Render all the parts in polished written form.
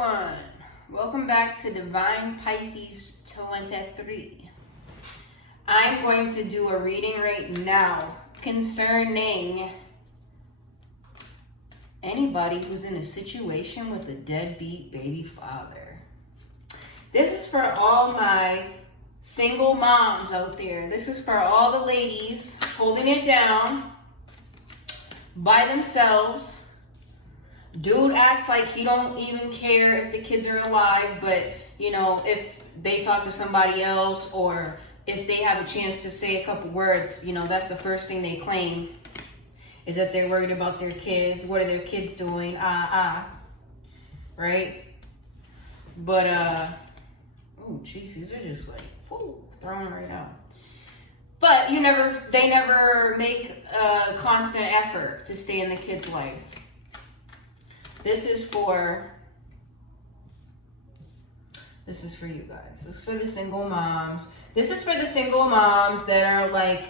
everyone, welcome back to Divine Pisces 23. I'm going to do a reading right now concerning anybody who's in a situation with a deadbeat baby father. This is for all my single moms out there. This is for all the ladies holding it down by themselves. Dude acts like he don't even care if the kids are alive, but you know, if they talk to somebody else or if they have a chance to say a couple words, you know, that's the first thing they claim is that they're worried about their kids. What are their kids doing? Right? But oh jeez, these are just like throwing right out. But they never make a constant effort to stay in the kid's life. This is for you guys. This is for the single moms. This is for the single moms that are like,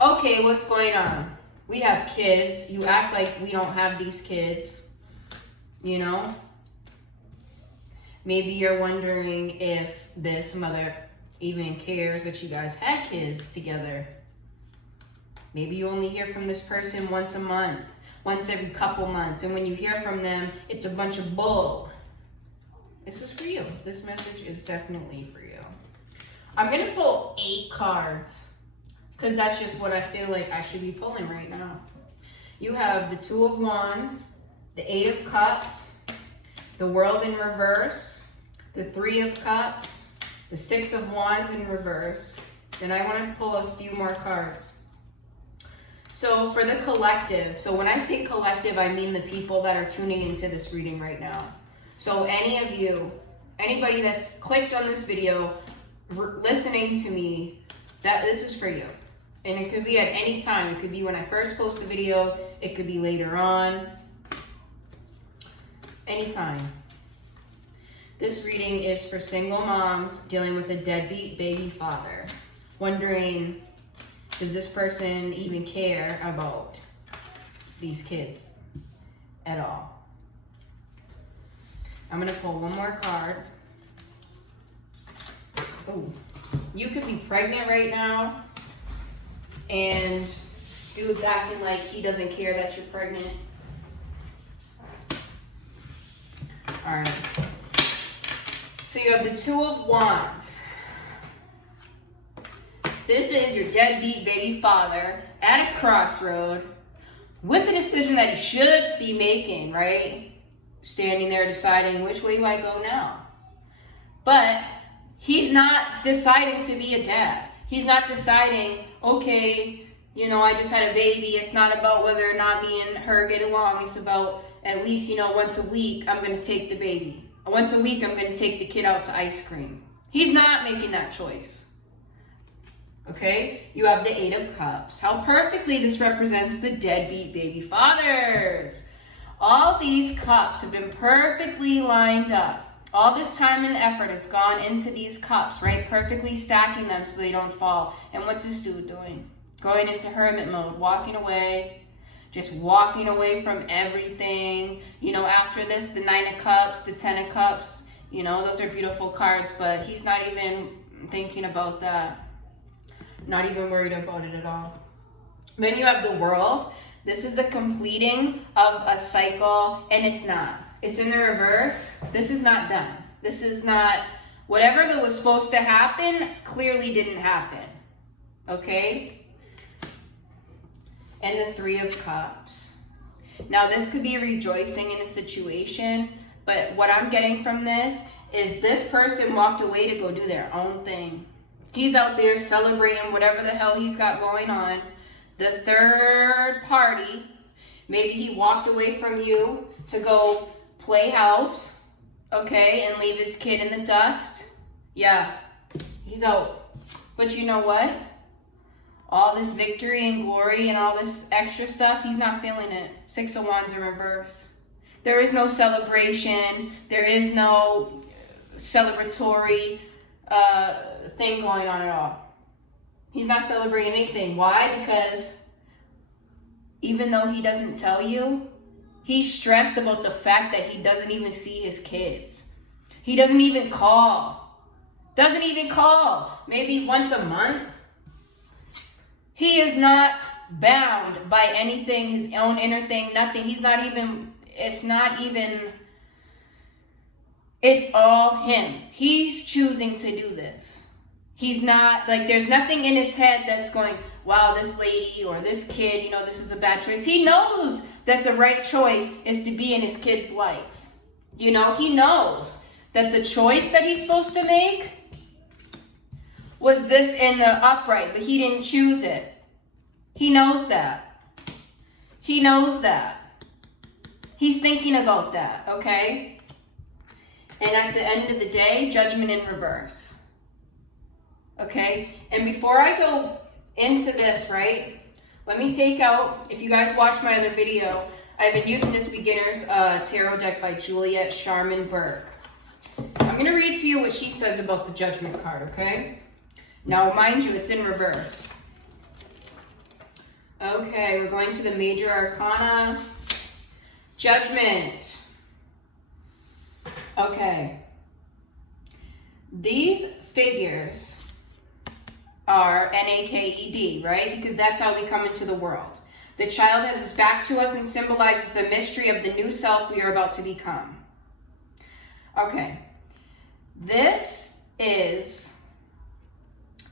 okay, what's going on? We have kids. You act like we don't have these kids. You know? Maybe you're wondering if this mother even cares that you guys had kids together. Maybe you only hear from this person once a month. Once every couple months, and when you hear from them, it's a bunch of bull. This is for you. This message is definitely for you. I'm gonna pull 8 cards because that's just what I feel like I should be pulling right now. You have the 2 of Wands, the 8 of Cups, the World in reverse, the 3 of Cups, the 6 of Wands in reverse. Then I want to pull a few more cards. So for the collective, so when I say collective, I mean the people that are tuning into this reading right now. So any of you, anybody that's clicked on this video, listening to me, this is for you. And it could be at any time. It could be when I first post the video. It could be later on. Anytime. This reading is for single moms dealing with a deadbeat baby father. Wondering, does this person even care about these kids at all? I'm going to pull one more card. Oh, you could be pregnant right now and dude's acting like he doesn't care that you're pregnant. All right. So you have the 2 of Wands. This is your deadbeat baby father at a crossroad with a decision that he should be making, right? Standing there deciding which way do I go now. But he's not deciding to be a dad. He's not deciding, okay, you know, I just had a baby. It's not about whether or not me and her get along. It's about at least, you know, once a week I'm going to take the baby. Once a week I'm going to take the kid out to ice cream. He's not making that choice. Okay, you have the 8 of Cups. How perfectly this represents the deadbeat baby fathers. All these cups have been perfectly lined up. All this time and effort has gone into these cups, right? Perfectly stacking them so they don't fall. And what's this dude doing? Going into hermit mode, walking away, just walking away from everything. You know, after this, the 9 of Cups, the 10 of Cups, you know, those are beautiful cards, but he's not even thinking about that. Not even worried about it at all. Then you have the World. This is the completing of a cycle, and it's not. It's in the reverse. This is not done. This is not, whatever that was supposed to happen clearly didn't happen. Okay? And the 3 of Cups. Now this could be rejoicing in a situation, but what I'm getting from this is this person walked away to go do their own thing. He's out there celebrating whatever the hell he's got going on. The third party, maybe he walked away from you to go play house, okay, and leave his kid in the dust. Yeah, he's out. But you know what? All this victory and glory and all this extra stuff, he's not feeling it. 6 of Wands in reverse. There is no celebration. There is no celebratory thing going on at all. He's not celebrating anything. Why? Because even though he doesn't tell you, he's stressed about the fact that he doesn't even see his kids. He doesn't even call. Doesn't even call. Maybe once a month. He is not bound by anything, his own inner thing, nothing. He's not even, it's all him. He's choosing to do this. He's not, like, there's nothing in his head that's going, wow, this lady or this kid, this is a bad choice. He knows that the right choice is to be in his kid's life. He knows that the choice that he's supposed to make was this in the upright, but he didn't choose it. He knows that. He knows that. He's thinking about that, okay? And at the end of the day, judgment in reverse. Okay? And before I go into this, right, let me take out, if you guys watched my other video, I've been using this beginner's tarot deck by Juliet Sharman Burke. I'm going to read to you what she says about the judgment card, okay? Now, mind you, it's in reverse. Okay, we're going to the major arcana. Judgment. Okay. These figures are N-A-K-E-D, right? Because that's how we come into the world. The child has his back to us and symbolizes the mystery of the new self we are about to become. Okay. This is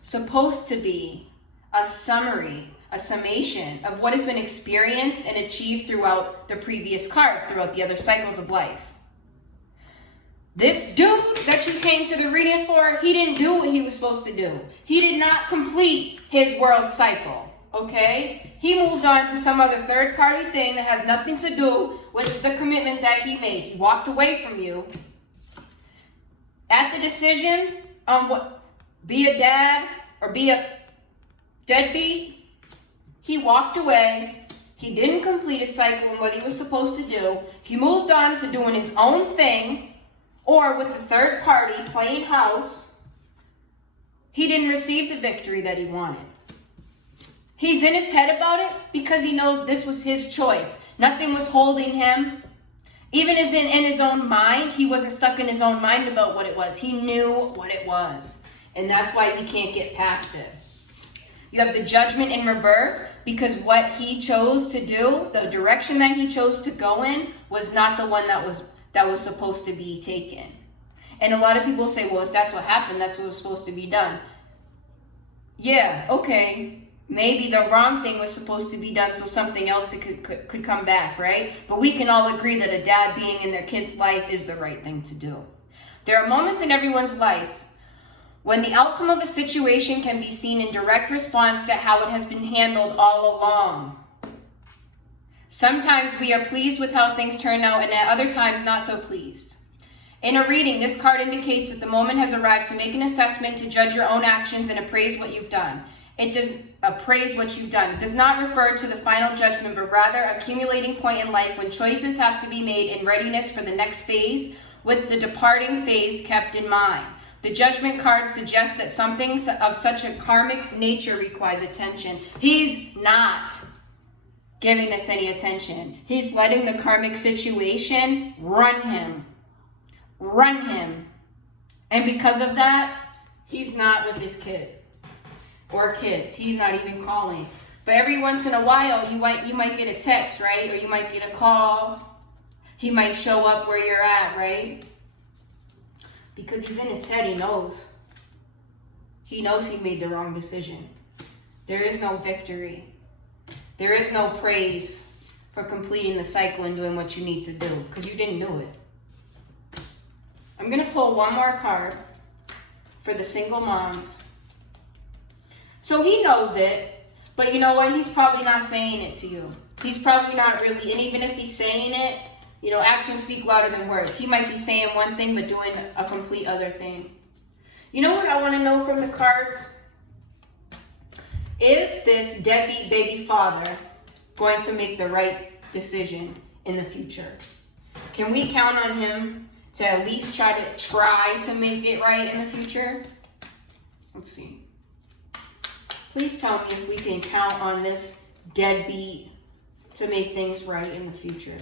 supposed to be a summary, a summation of what has been experienced and achieved throughout the previous cards, throughout the other cycles of life. This dude that you came to the reading for, he didn't do what he was supposed to do. He did not complete his world cycle, okay? He moved on to some other third-party thing that has nothing to do with the commitment that he made. He walked away from you. At the decision on what, be a dad or be a deadbeat, he walked away. He didn't complete his cycle and what he was supposed to do. He moved on to doing his own thing, or with a third party playing house. He didn't receive the victory that he wanted. He's in his head about it because he knows this was his choice. Nothing was holding him. Even as in his own mind, he wasn't stuck in his own mind about what it was. He knew what it was. And that's why he can't get past it. You have the judgment in reverse because what he chose to do, the direction that he chose to go in, was not the one that was supposed to be taken. And a lot of people say, well, if that's what happened, that's what was supposed to be done. Yeah, okay. Maybe the wrong thing was supposed to be done so something else could come back, right? But we can all agree that a dad being in their kid's life is the right thing to do. There are moments in everyone's life when the outcome of a situation can be seen in direct response to how it has been handled all along. Sometimes we are pleased with how things turn out, and at other times not so pleased. In a reading, this card indicates that the moment has arrived to make an assessment, to judge your own actions and appraise what you've done. It does appraise what you've done. It does not refer to the final judgment, but rather a accumulating point in life when choices have to be made in readiness for the next phase, with the departing phase kept in mind. The judgment card suggests that something of such a karmic nature requires attention. He's not giving this any attention. He's letting the karmic situation run him. Run him. And because of that, he's not with his kid or kids. He's not even calling. But every once in a while, you might get a text, right? Or you might get a call. He might show up where you're at, right? Because he's in his head, he knows. He knows he made the wrong decision. There is no victory. There is no praise for completing the cycle and doing what you need to do, because you didn't do it. I'm going to pull one more card for the single moms. So he knows it, but you know what? He's probably not saying it to you. He's probably not really, and even if he's saying it, actions speak louder than words. He might be saying one thing, but doing a complete other thing. You know what I want to know from the cards? Is this deadbeat baby father going to make the right decision in the future? Can we count on him to at least try to make it right in the future? Let's see. Please tell me if we can count on this deadbeat to make things right in the future.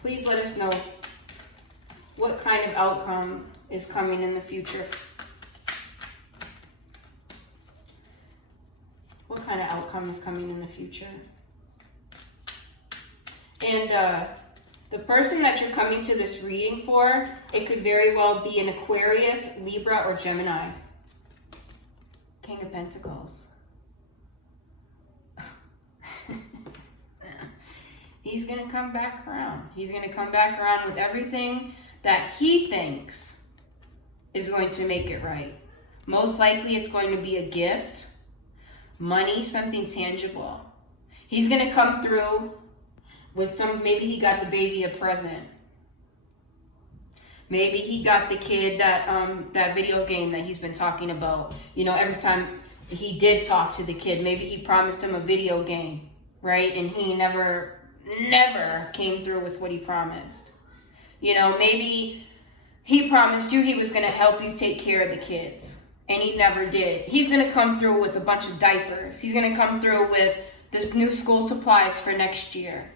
Please let us know What kind of outcome is coming in the future? What kind of outcome is coming in the future? And the person that you're coming to this reading for, it could very well be an Aquarius, Libra, or Gemini. King of Pentacles. He's going to come back around. He's going to come back around with everything that he thinks is going to make it right. Most likely it's going to be a gift, money, something tangible. He's going to come through with maybe he got the baby a present. Maybe he got the kid that video game that he's been talking about. You know, every time he did talk to the kid, maybe he promised him a video game, right? And he never came through with what he promised. You know, maybe he promised you he was going to help you take care of the kids, and he never did. He's going to come through with a bunch of diapers. He's going to come through with this new school supplies for next year.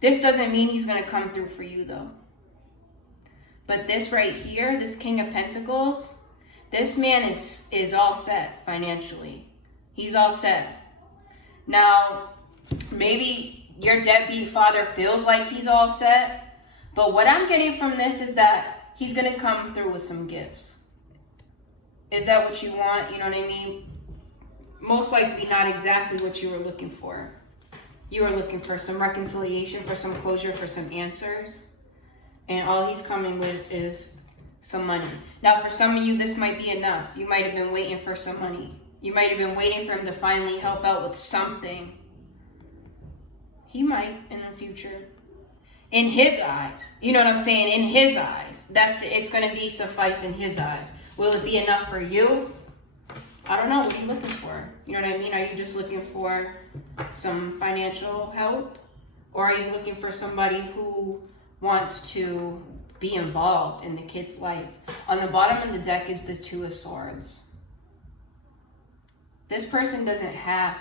This doesn't mean he's going to come through for you, though. But this right here, this King of Pentacles, this man is all set financially. He's all set. Now, maybe your deadbeat father feels like he's all set, but what I'm getting from this is that he's going to come through with some gifts. Is that what you want? You know what I mean? Most likely not exactly what you were looking for. You were looking for some reconciliation, for some closure, for some answers. And all he's coming with is some money. Now, for some of you, this might be enough. You might have been waiting for some money. You might have been waiting for him to finally help out with something. He might in the future. In his eyes. You know what I'm saying? In his eyes. It's going to be suffice in his eyes. Will it be enough for you? I don't know. What are you looking for? You know what I mean? Are you just looking for some financial help? Or are you looking for somebody who wants to be involved in the kid's life? On the bottom of the deck is the Two of Swords. This person doesn't have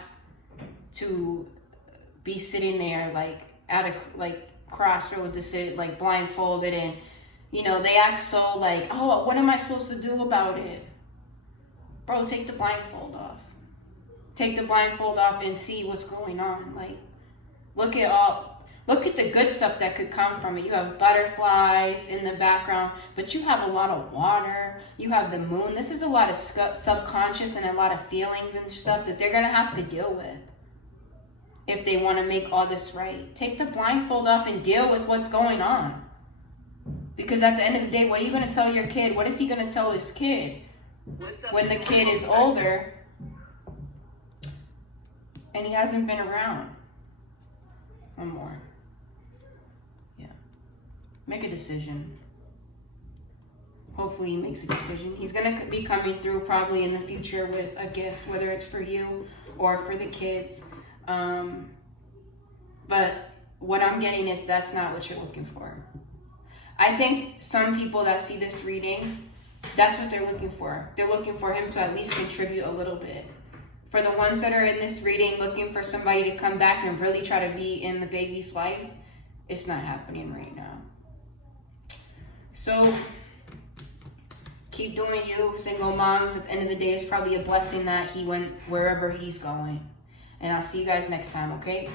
to be sitting there like at a crossroad decision, like blindfolded, and you know they act so like, oh, what am I supposed to do about it? Bro, take the blindfold off. Take the blindfold off and see what's going on. Like, look at the good stuff that could come from it. You have butterflies in the background, but you have a lot of water. You have the moon. This is a lot of subconscious and a lot of feelings and stuff that they're going to have to deal with if they want to make all this right. Take the blindfold off and deal with what's going on. Because at the end of the day, what are you going to tell your kid? What is he going to tell his kid when the kid is older and he hasn't been around no more? Yeah. Make a decision. Hopefully he makes a decision. He's going to be coming through probably in the future with a gift, whether it's for you or for the kids. But what I'm getting is that's not what you're looking for. I think some people that see this reading, that's what they're looking for. They're looking for him to at least contribute a little bit. For the ones that are in this reading looking for somebody to come back and really try to be in the baby's life, it's not happening right now. So keep doing you, single moms. At the end of the day, it's probably a blessing that he went wherever he's going. And I'll see you guys next time, okay?